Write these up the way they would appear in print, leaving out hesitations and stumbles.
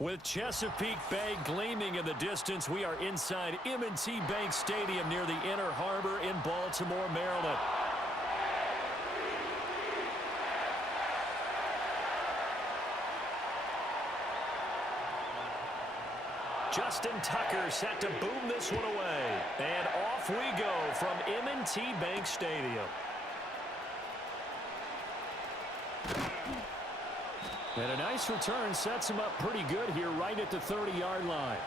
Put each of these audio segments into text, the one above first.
With Chesapeake Bay gleaming in the distance, we are inside M&T Bank Stadium near the Inner Harbor in Baltimore, Maryland. Justin Tucker set to boom this one away. And off we go from M&T Bank Stadium. And a nice return sets him up pretty good here right at the 30-yard line.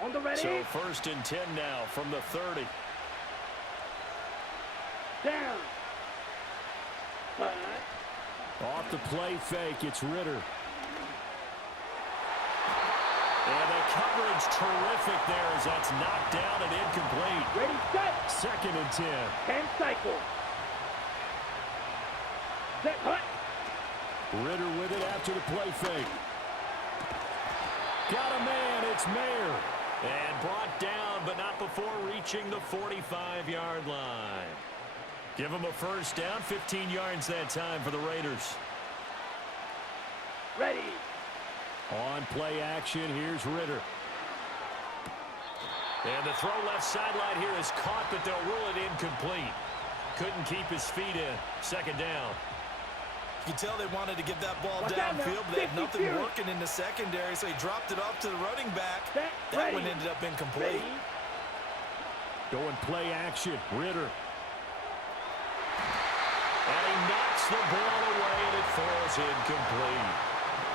On the ready. So 1st and 10 now from the 30. Down. Off the play fake, it's Ritter. And the coverage terrific there as that's knocked down and incomplete. Ready, set. 2nd and 10. 10 cycle. Set, hut. Ritter with it after the play fake. Got a man, it's Mayer. And brought down, but not before reaching the 45-yard line. Give him a first down, 15 yards that time for the Raiders. Ready. On play action, here's Ritter. And the throw left sideline here is caught, but they'll rule it incomplete. Couldn't keep his feet in. 2nd down. You can tell they wanted to get that ball downfield, but they had nothing working in the secondary, so he dropped it off to the running back. That one ended up incomplete. Going play action, Ritter. And he knocks the ball away, and it falls incomplete.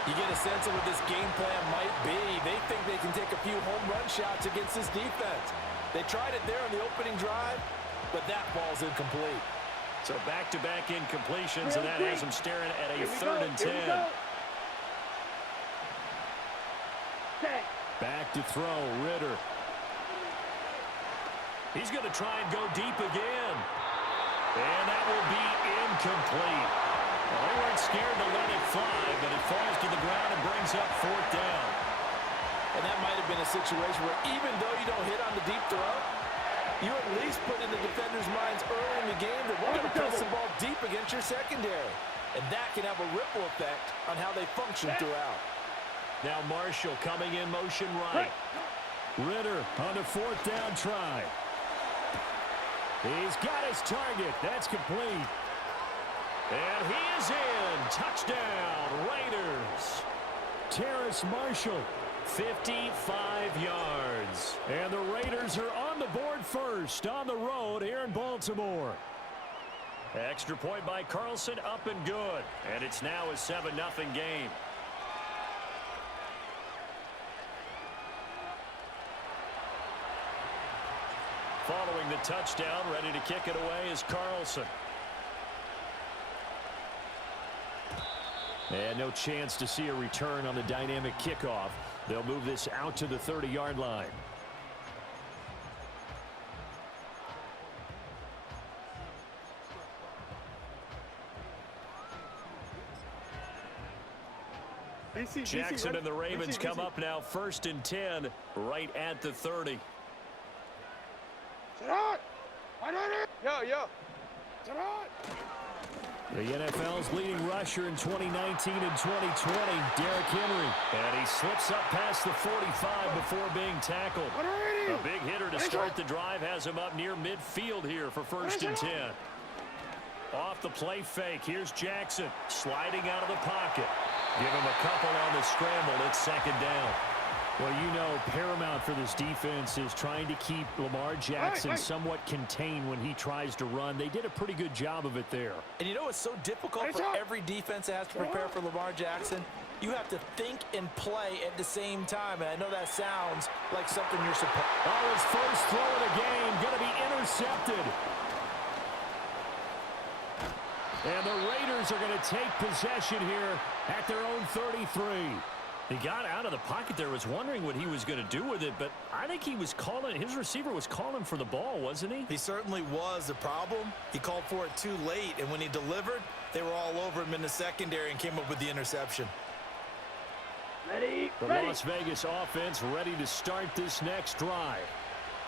You get a sense of what this game plan might be. They think they can take a few home run shots against this defense. They tried it there on the opening drive, but that ball's incomplete. So back-to-back incompletions, and that has them staring at a 3rd and 10. Back to throw, Ritter. He's going to try and go deep again. And that will be incomplete. Well, they weren't scared to let it fly, but it falls to the ground and brings up 4th down. And that might have been a situation where even though you don't hit on the deep throw, you at least put in the defenders' minds early in the game that we're going to press the ball deep against your secondary. And that can have a ripple effect on how they function throughout. Now Marshall coming in motion right. Ritter on the 4th down try. He's got his target. That's complete. And he is in. Touchdown, Raiders. Terrace Marshall, 55 yards. And the Raiders are on the board first on the road here in Baltimore. Extra point by Carlson, up and good. And it's now a 7-0 game. Following the touchdown, ready to kick it away is Carlson. And no chance to see a return on the dynamic kickoff. They'll move this out to the 30-yard line. Jackson and the Ravens come up now 1st and 10 right at the 30. Yo. The NFL's leading rusher in 2019 and 2020, Derrick Henry. And he slips up past the 45 before being tackled. A big hitter to start the drive has him up near midfield here for 1st and 10. Off the play fake, here's Jackson sliding out of the pocket. Give him a couple on the scramble. It's 2nd down. Well, you know, paramount for this defense is trying to keep Lamar Jackson somewhat contained when he tries to run. They did a pretty good job of it there. And you know it's so difficult for every defense that has to prepare for Lamar Jackson? You have to think and play at the same time. And I know that sounds like something you're supposed to. Oh, his first throw of the game going to be intercepted. And the Raiders are going to take possession here at their own 33. He got out of the pocket there, was wondering what he was going to do with it, but I think he was calling, his receiver was calling for the ball, wasn't he? He certainly was. The problem, he called for it too late, and when he delivered, they were all over him in the secondary and came up with the interception. Ready. The Las Vegas offense ready to start this next drive.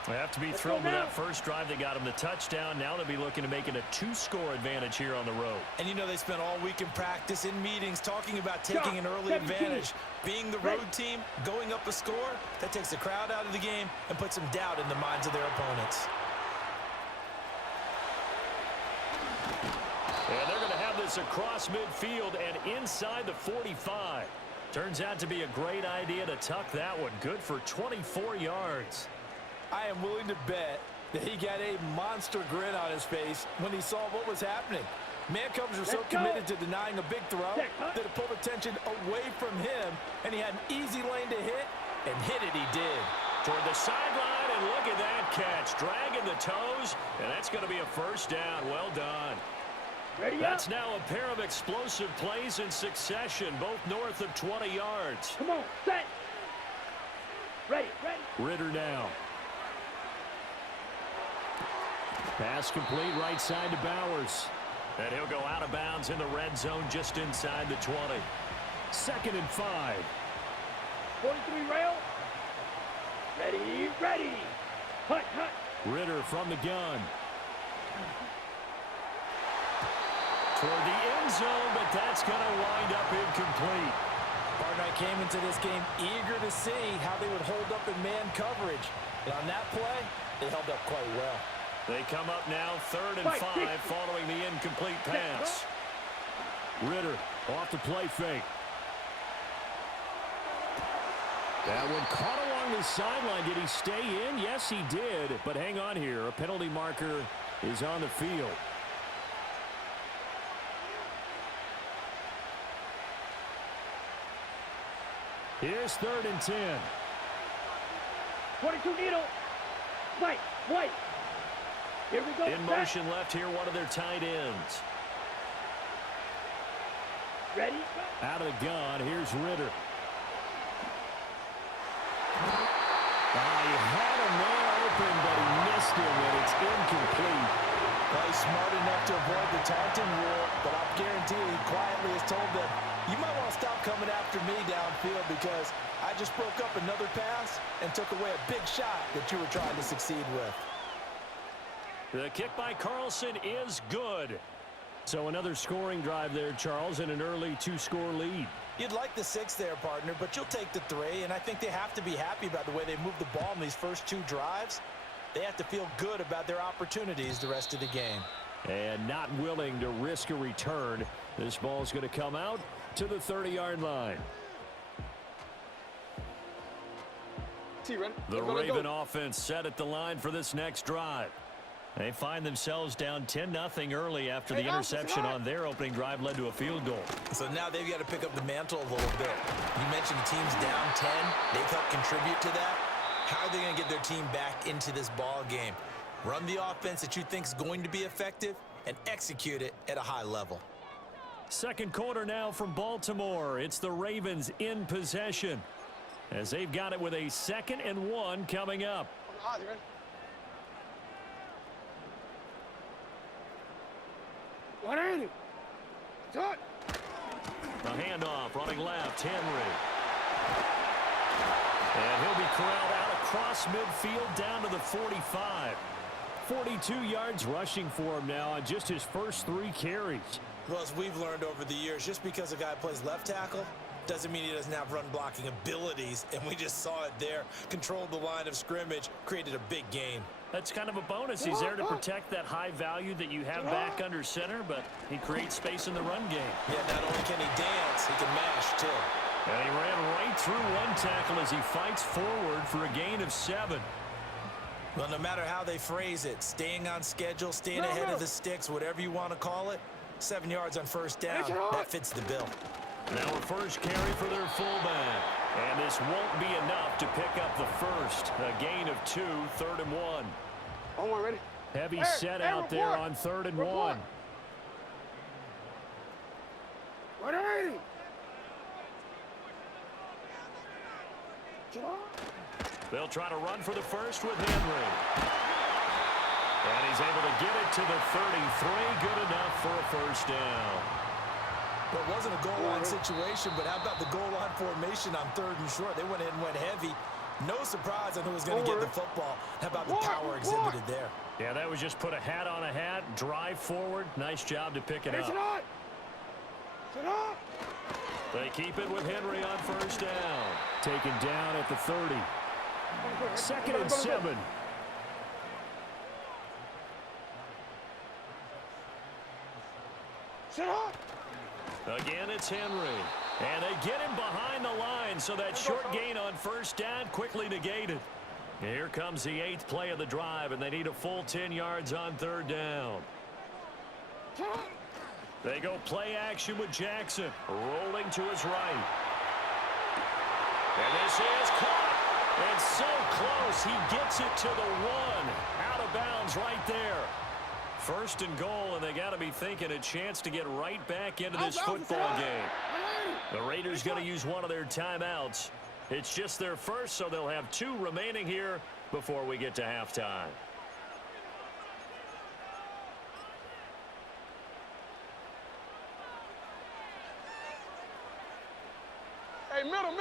They have to be thrilled with that first drive. They got him the touchdown. Now they'll be looking to make it a 2-score advantage here on the road. And you know they spent all week in practice, in meetings, talking about taking an early advantage. Being the road team, going up a score, that takes the crowd out of the game and puts some doubt in the minds of their opponents. And they're going to have this across midfield and inside the 45. Turns out to be a great idea to tuck that one. Good for 24 yards. I am willing to bet that he got a monster grin on his face when he saw what was happening. Man coverage was so committed to denying a big throw that it pulled attention away from him, and he had an easy lane to hit, and hit it he did. Toward the sideline, and look at that catch. Dragging the toes, and that's going to be a first down. Well done. That's now a pair of explosive plays in succession, both north of 20 yards. Come on, set. Ready. Ritter now. Pass complete right side to Bowers. And he'll go out of bounds in the red zone just inside the 20. 2nd and 5. 43 rail. Ready. Hut. Ritter from the gun. Toward the end zone, but that's going to wind up incomplete. Partner, I came into this game eager to see how they would hold up in man coverage. And on that play, they held up quite well. They come up now 3rd and 5 following the incomplete pass. Ritter off the play fake. That one caught along the sideline. Did he stay in? Yes, he did. But hang on here. A penalty marker is on the field. Here's 3rd and 10. 22 needle. White. Here we go. In motion left here, one of their tight ends. Ready? Out of the gun, here's Ritter. He had a man open, but he missed him, and it's incomplete. Well, he's smart enough to avoid the taunting rule, but I'll guarantee he quietly has told them, you might want to stop coming after me downfield because I just broke up another pass and took away a big shot that you were trying to succeed with. The kick by Carlson is good. So another scoring drive there, Charles, and an early 2-score lead. You'd like the 6 there, partner, but you'll take the 3, and I think they have to be happy about the way they moved the ball in these first 2 drives. They have to feel good about their opportunities the rest of the game. And not willing to risk a return. This ball's going to come out to the 30-yard line. The Raven offense set at the line for this next drive. They find themselves down 10-0 early after the interception on their opening drive led to a field goal. So now they've got to pick up the mantle a little bit. You mentioned the team's down 10. They've helped contribute to that. How are they going to get their team back into this ball game? Run the offense that you think is going to be effective and execute it at a high level. Second quarter now from Baltimore. It's the Ravens in possession as they've got it with a 2nd and 1 coming up. The handoff running left, Henry. And he'll be corralled out across midfield down to the 45. 42 yards rushing for him now on just his first 3 carries. Well, as we've learned over the years, just because a guy plays left tackle doesn't mean he doesn't have run blocking abilities, and we just saw it there. Controlled the line of scrimmage, created a big gain. That's kind of a bonus. He's there to protect that high value that you have back under center, but he creates space in the run game. Yeah, not only can he dance, he can mash, too. And he ran right through one tackle as he fights forward for a gain of 7. Well, no matter how they phrase it, staying on schedule, staying ahead of the sticks, whatever you want to call it, 7 yards on first down, that fits the bill. Now a first carry for their fullback. And this won't be enough to pick up the first. A gain of 2, 3rd and 1. Ready? Heavy set out there on 3rd and 1. Ready? They'll try to run for the first with Henry. And he's able to get it to the 33. Good enough for a first down. Well, it wasn't a goal line situation, but how about the goal line formation on 3rd and short? They went in and went heavy. No surprise on who was going to get the football. How about the power exhibited there? Yeah, that was just put a hat on a hat, drive forward. Nice job to pick it up. They keep it with Henry on first down. Taken down at the 30. 2nd and 7. Again, it's Henry. And they get him behind the line, so that short gain on first down quickly negated. Here comes the 8th play of the drive, and they need a full 10 yards on 3rd down. They go play action with Jackson, rolling to his right. And this is caught. And so close, he gets it to the 1. Out of bounds right there. 1st and goal, and they got to be thinking a chance to get right back into this football game. The Raiders going to use one of their timeouts. It's just their first, so they'll have 2 remaining here before we get to halftime. Hey, middle.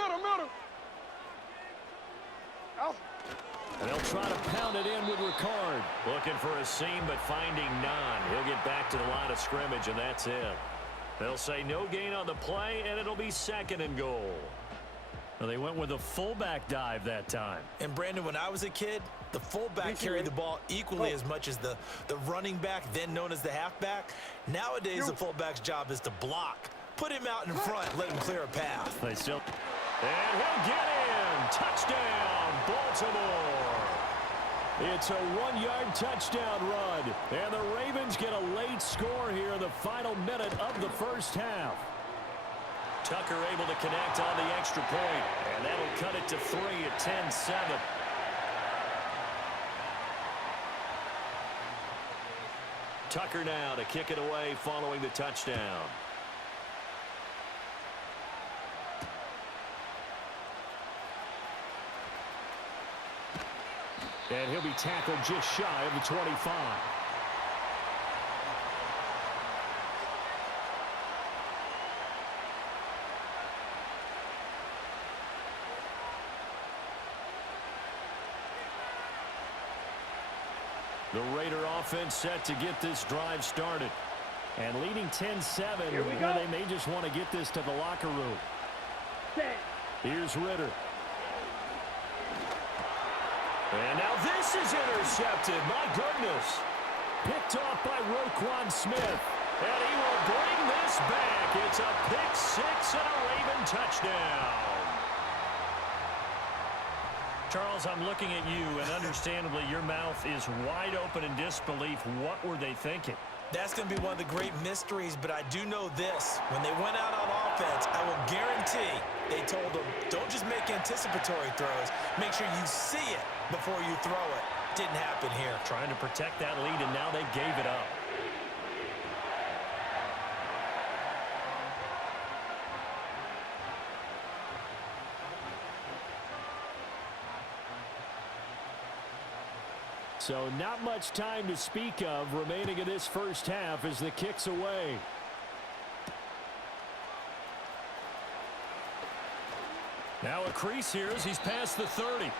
And they'll try to pound it in with Ricard. Looking for a seam, but finding none. He'll get back to the line of scrimmage, and that's it. They'll say no gain on the play, and it'll be 2nd and goal. Well, they went with a fullback dive that time. And, Brandon, when I was a kid, the fullback carried the ball equally as much as the running back, then known as the halfback. Nowadays, the fullback's job is to block. Put him out in front, let him clear a path. They still... And he'll get in. Touchdown, Baltimore. It's a 1-yard touchdown run. And the Ravens get a late score here in the final minute of the first half. Tucker able to connect on the extra point. And that'll cut it to 3 at 10-7. Tucker now to kick it away following the touchdown. And he'll be tackled just shy of the 25. The Raider offense set to get this drive started. And leading 10-7, they may just want to get this to the locker room. Here's Ritter. And now this is intercepted. My goodness. Picked off by Roquan Smith. And he will bring this back. It's a pick 6 and a Raven touchdown. Charles, I'm looking at you, and understandably your mouth is wide open in disbelief. What were they thinking? That's going to be one of the great mysteries, but I do know this. When they went out on offense, I will guarantee they told them, don't just make anticipatory throws. Make sure you see it before you throw it. Didn't happen here. Trying to protect that lead, and now they gave it up. So not much time to speak of remaining in this first half as the kick's away. Now a crease here as he's past the 30.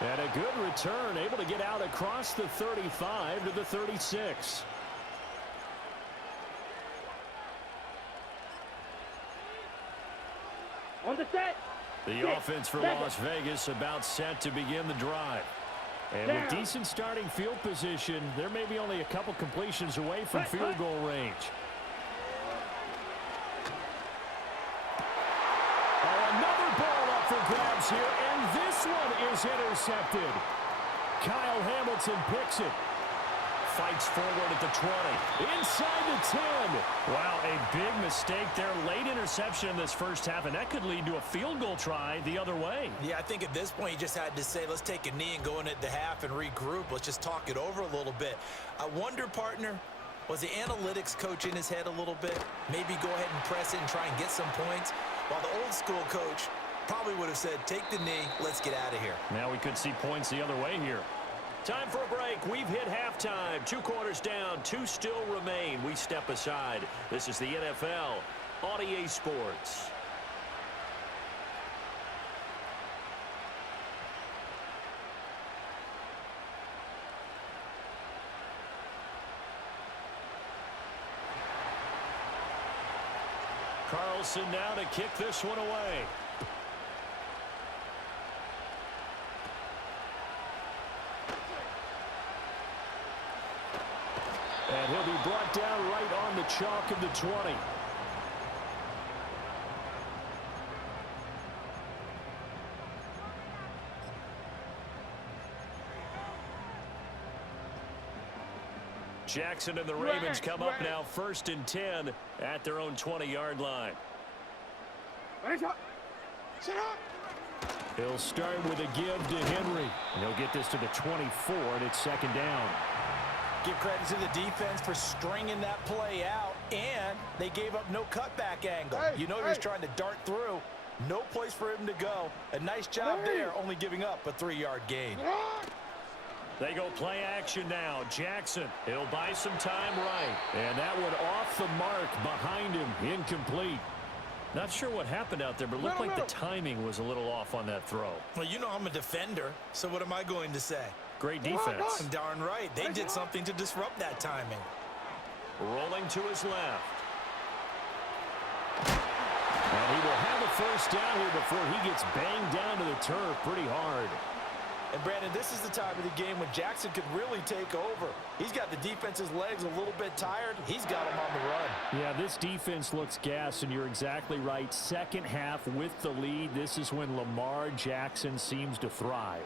And a good return, able to get out across the 35 to the 36. On the set. The offense for Las Vegas about set to begin the drive. And with decent starting field position, there may be only a couple completions away from field goal range. Oh, another ball up for grabs here, and this one is intercepted. Kyle Hamilton picks it. Fights forward at the 20. Inside the 10. Wow, a big mistake there. Late interception in this first half, and that could lead to a field goal try the other way. Yeah, I think at this point you just had to say, let's take a knee and go in at the half and regroup. Let's just talk it over a little bit. I wonder, partner, was the analytics coach in his head a little bit? Maybe go ahead and press it and try and get some points? While the old school coach probably would have said, take the knee, let's get out of here. Now we could see points the other way here. Time for a break. We've hit halftime. 2 quarters down. 2 still remain. We step aside. This is the NFL on EA Sports. Carlson now to kick this one away. And he'll be brought down right on the chalk of the 20. Jackson and the Ravens come up now 1st and 10 at their own 20-yard line. He'll start with a give to Henry. And he'll get this to the 24, and it's 2nd down. Give credit to the defense for stringing that play out, and they gave up no cutback angle. You know he was trying to dart through. No place for him to go. A nice job there, only giving up a 3-yard gain. They go play action now. Jackson, he'll buy some time right. And that one off the mark behind him. Incomplete. Not sure what happened out there, but it looked like the timing was a little off on that throw. Well, you know I'm a defender, so what am I going to say? Great defense. Darn right. They did something to disrupt that timing. Rolling to his left. And he will have a 1st down here before he gets banged down to the turf pretty hard. And, Brandon, this is the time of the game when Jackson could really take over. He's got the defense's legs a little bit tired. He's got him on the run. Yeah, this defense looks gassed, and you're exactly right. Second half with the lead, this is when Lamar Jackson seems to thrive.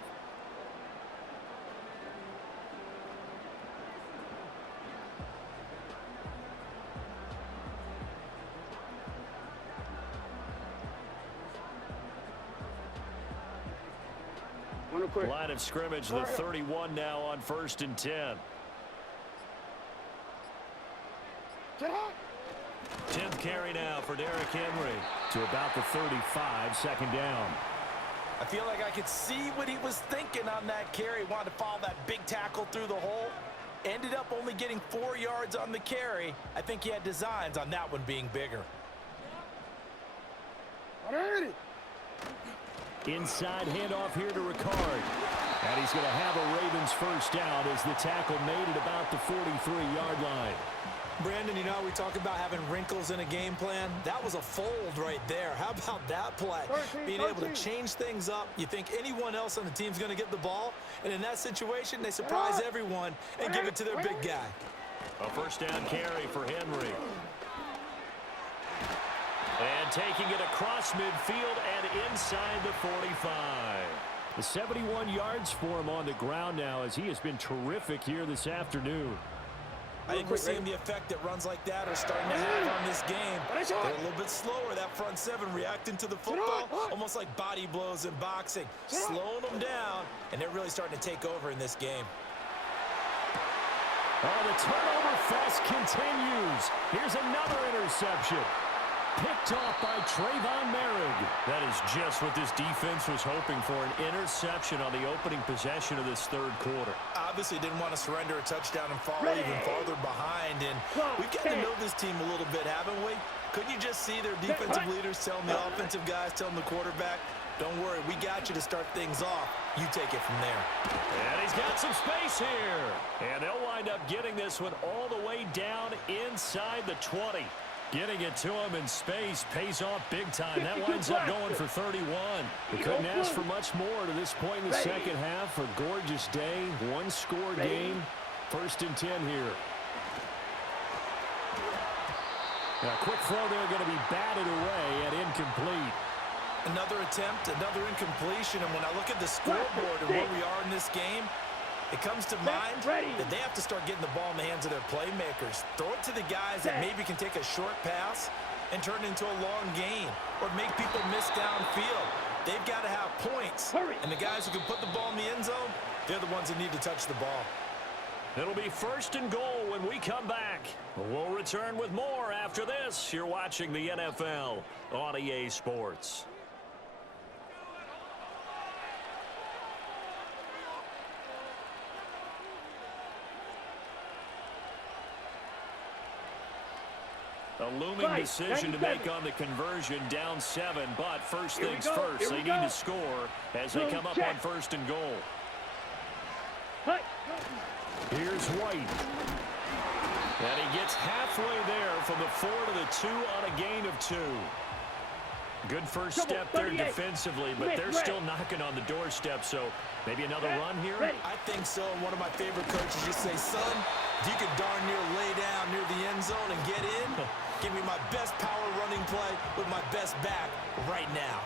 Line of scrimmage, the 31 now on 1st and 10. 10th carry now for Derrick Henry to about the 35, 2nd down. I feel like I could see what he was thinking on that carry. Wanted to follow that big tackle through the hole. Ended up only getting 4 yards on the carry. I think he had designs on that one being bigger. Inside handoff here to Ricard. And he's going to have a Ravens 1st down as the tackle made at about the 43-yard line. Brandon, you know how we talk about having wrinkles in a game plan? That was a fold right there. How about that play? Being able to change things up. You think anyone else on the team's going to get the ball, and in that situation, they surprise everyone and give it to their big guy. A 1st down carry for Henry. And taking it across midfield and inside the 45. The 71 yards for him on the ground now as he has been terrific here this afternoon. I think we're seeing the effect that runs like that are starting to have on this game. They're a little bit slower, that front 7 reacting to the football, almost like body blows in boxing. Slowing them down, and they're really starting to take over in this game. Oh, the turnover fest continues. Here's another interception. Picked off by Trayvon Merrick. That is just what this defense was hoping for, an interception on the opening possession of this 3rd quarter. Obviously didn't want to surrender a touchdown and fall even farther behind. And we've gotten to know this team a little bit, haven't we? Couldn't you just see their defensive leaders telling the offensive guys, telling the quarterback, don't worry, we got you to start things off. You take it from there. And he's got some space here. And they'll wind up getting this one all the way down inside the 20. Getting it to him in space pays off big time. That winds up going for 31. We couldn't ask for much more to this point in the second half. A gorgeous day, 1-score game. 1st and 10 here. Now, quick throw there going to be batted away and incomplete. Another attempt, another incompletion. And when I look at the scoreboard and where we are in this game, it comes to mind that they have to start getting the ball in the hands of their playmakers. Throw it to the guys that maybe can take a short pass and turn it into a long gain or make people miss downfield. They've got to have points. And the guys who can put the ball in the end zone, they're the ones that need to touch the ball. It'll be 1st and goal when we come back. We'll return with more after this. You're watching the NFL on EA Sports. A looming decision to make on the conversion, down 7, but first things first, they need to score as they come up on 1st and goal. Here's White. And he gets halfway there from the 4 to the 2 on a gain of 2. Good first step there defensively, but they're still knocking on the doorstep, so maybe another run here? I think so. And one of my favorite coaches just say, son, if you could darn near lay down near the end zone and get in, give me my best power running play with my best back right now.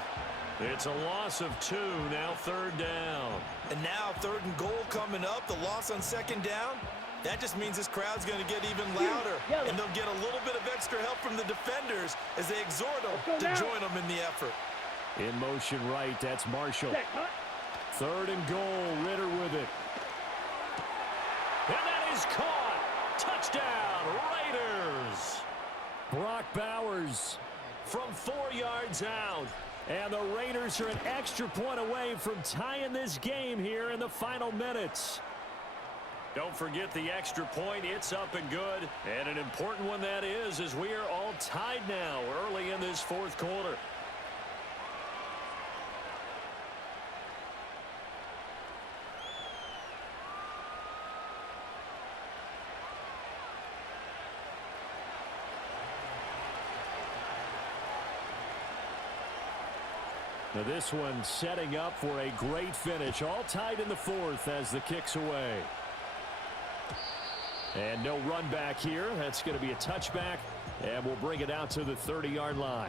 It's a loss of 2, now 3rd down. And now 3rd and goal coming up, the loss on 2nd down. That just means this crowd's going to get even louder, and they'll get a little bit of extra help from the defenders as they exhort them to join them in the effort. In motion right, that's Marshall. 3rd and goal, Ritter with it. And that is caught. Touchdown, Raiders. Brock Bowers from 4 yards out. And the Raiders are an extra point away from tying this game here in the final minutes. Don't forget the extra point. It's up and good. And an important one that is, as we are all tied now early in this 4th quarter. Now this one setting up for a great finish. All tied in the 4th as the kick's away. And no run back here. That's going to be a touchback. And we'll bring it out to the 30-yard line.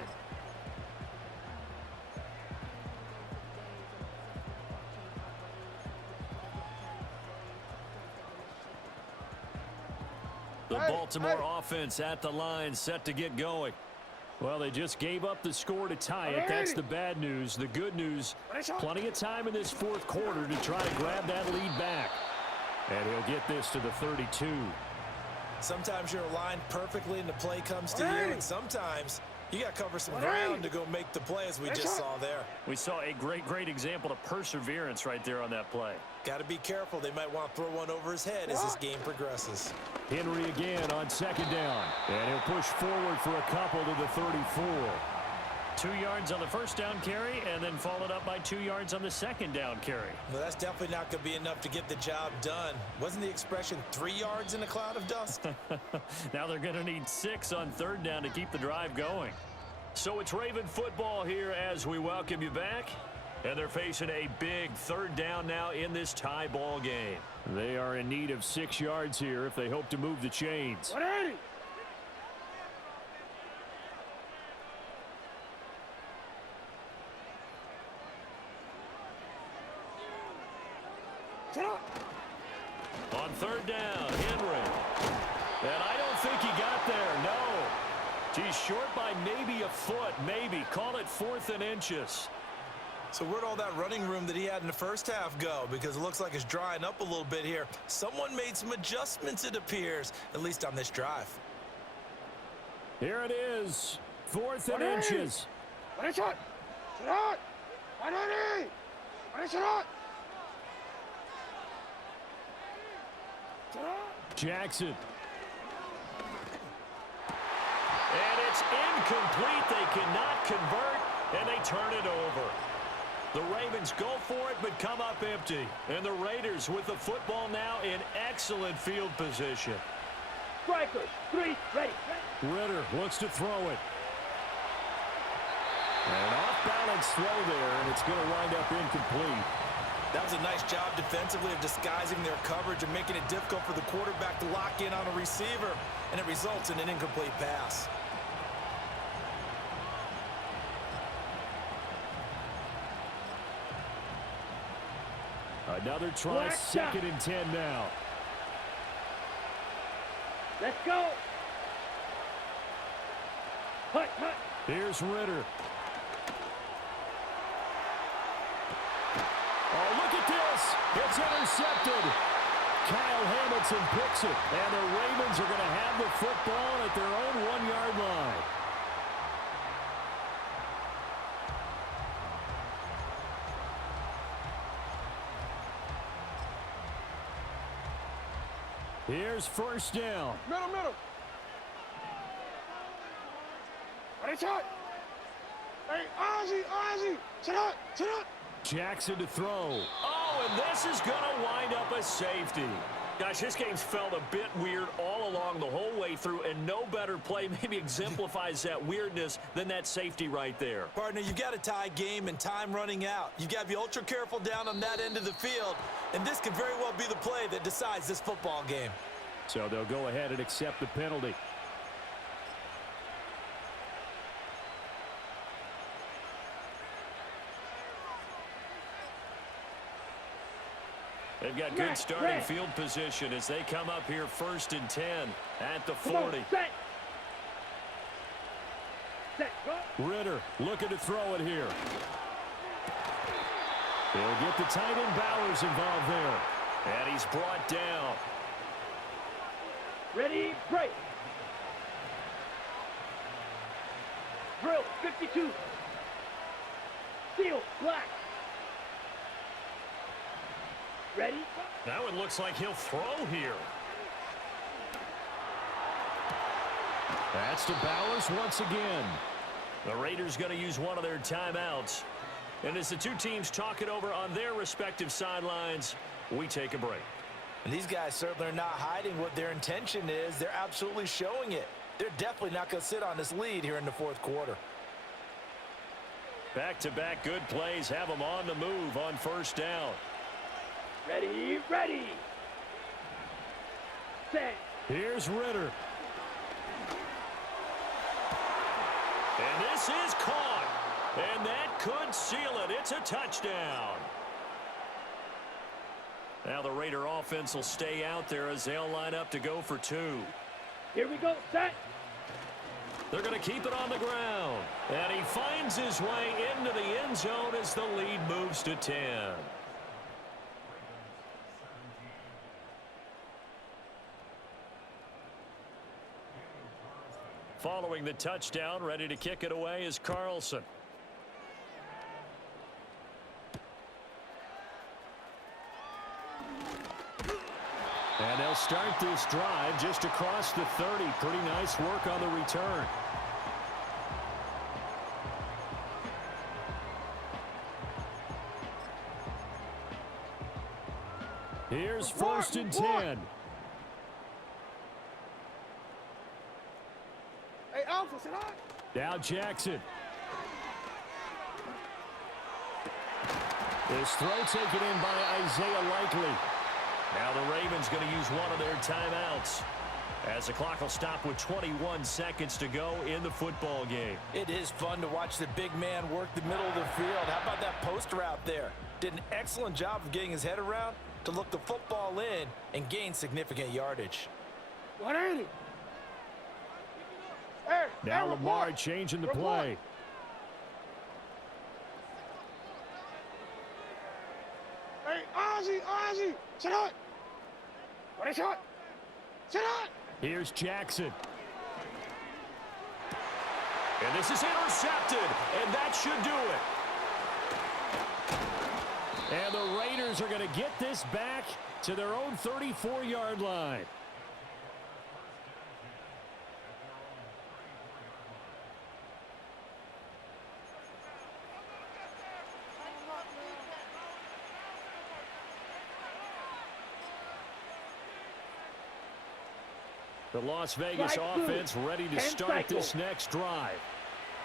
The Baltimore offense at the line, set to get going. Well, they just gave up the score to tie it. That's the bad news. The good news, plenty of time in this 4th quarter to try to grab that lead back. And he'll get this to the 32. Sometimes you're aligned perfectly and the play comes to you, and sometimes you got to cover some ground to go make the play, as we just saw there. We saw a great example of perseverance right there on that play. Got to be careful. They might want to throw one over his head as this game progresses. Henry again on 2nd down. And he'll push forward for a couple to the 34. 2 yards on the 1st down carry, and then followed up by 2 yards on the 2nd down carry. Well, that's definitely not going to be enough to get the job done. Wasn't the expression 3 yards in a cloud of dust? Now they're going to need 6 on 3rd down to keep the drive going. So it's Raven football here as we welcome you back. And they're facing a big 3rd down now in this tie ball game. They are in need of 6 yards here if they hope to move the chains. 180. On 3rd down, Henry. And I don't think he got there, no. He's short by maybe a foot, maybe. Call it 4th and inches. So where'd all that running room that he had in the 1st half go? Because it looks like it's drying up a little bit here. Someone made some adjustments, it appears, at least on this drive. Here it is, 4th and inches. Jackson. And it's incomplete. They cannot convert, and they turn it over. The Ravens go for it, but come up empty. And the Raiders with the football now in excellent field position. Strikers, 3, ready. Ritter looks to throw it. An off-balance throw there, and it's going to wind up incomplete. That was a nice job defensively of disguising their coverage and making it difficult for the quarterback to lock in on a receiver, and it results in an incomplete pass. Another try, 2nd and 10 now. Let's go. Hut. Here's Ritter. Oh, look at this. It's intercepted. Kyle Hamilton picks it, and the Ravens are going to have the football at their own 1-yard line. Here's 1st down. Middle. Ready, shot. Hey, Ozzy. Sit up. Jackson to throw. Oh, and this is going to wind up a safety. Gosh, this game's felt a bit weird all along the whole way through, and no better play maybe exemplifies that weirdness than that safety right there. Partner, you've got a tie game and time running out. You've got to be ultra careful down on that end of the field, and this could very well be the play that decides this football game. So they'll go ahead and accept the penalty. They've got good starting field position as they come up here 1st and 10 at the 40. Set. Set. Go. Ritter looking to throw it here. They'll get the tight end Bowers involved there. And he's brought down. Ready, break. Drill, 52. Seal, black. Ready? Now it looks like he'll throw here. That's to Bowers once again. The Raiders going to use one of their timeouts. And as the two teams talk it over on their respective sidelines, we take a break. And these guys certainly are not hiding what their intention is. They're absolutely showing it. They're definitely not going to sit on this lead here in the 4th quarter. Back-to-back good plays have them on the move on 1st down. Ready, ready. Set. Here's Ritter. And this is caught. And that could seal it. It's a touchdown. Now the Raider offense will stay out there as they'll line up to go for 2. Here we go, set. They're going to keep it on the ground. And he finds his way into the end zone as the lead moves to 10. Following the touchdown, ready to kick it away is Carlson. And they'll start this drive just across the 30. Pretty nice work on the return. Here's 1st and 10. Hey, Alpha, sit on. Now Jackson. This throw taken in by Isaiah Likely. Now the Ravens going to use one of their timeouts as the clock will stop with 21 seconds to go in the football game. It is fun to watch the big man work the middle of the field. How about that post route there? Did an excellent job of getting his head around to look the football in and gain significant yardage. 180. Now Lamar changing the play. Hey, Ozzy, sit on. What is it? Sit on. Here's Jackson. And this is intercepted, and that should do it. And the Raiders are going to get this back to their own 34-yard line. The Las Vegas offense ready to start this next drive.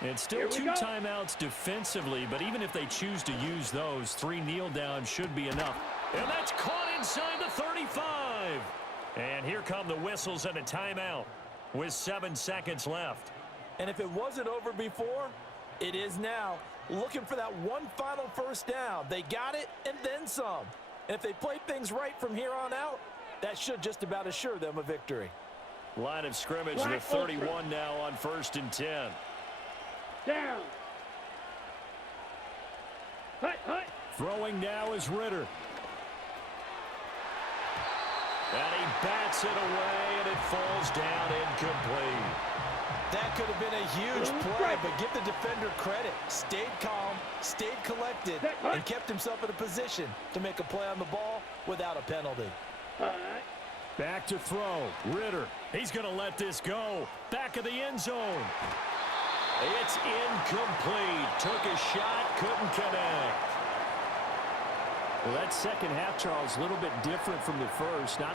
And still 2 timeouts defensively, but even if they choose to use those, 3 kneel downs should be enough. And that's caught inside the 35. And here come the whistles and a timeout with 7 seconds left. And if it wasn't over before, it is now. Looking for that one final 1st down. They got it and then some. And if they play things right from here on out, that should just about assure them a victory. Line of scrimmage, the 31 now on 1st and 10. Down. Hut. Throwing now is Ritter. And he bats it away, and it falls down incomplete. That could have been a huge play, but give the defender credit. Stayed calm, stayed collected, and kept himself in a position to make a play on the ball without a penalty. Back to throw. Ritter. He's going to let this go. Back of the end zone. It's incomplete. Took a shot, couldn't connect. Well, that second half, Charles, a little bit different from the first. Not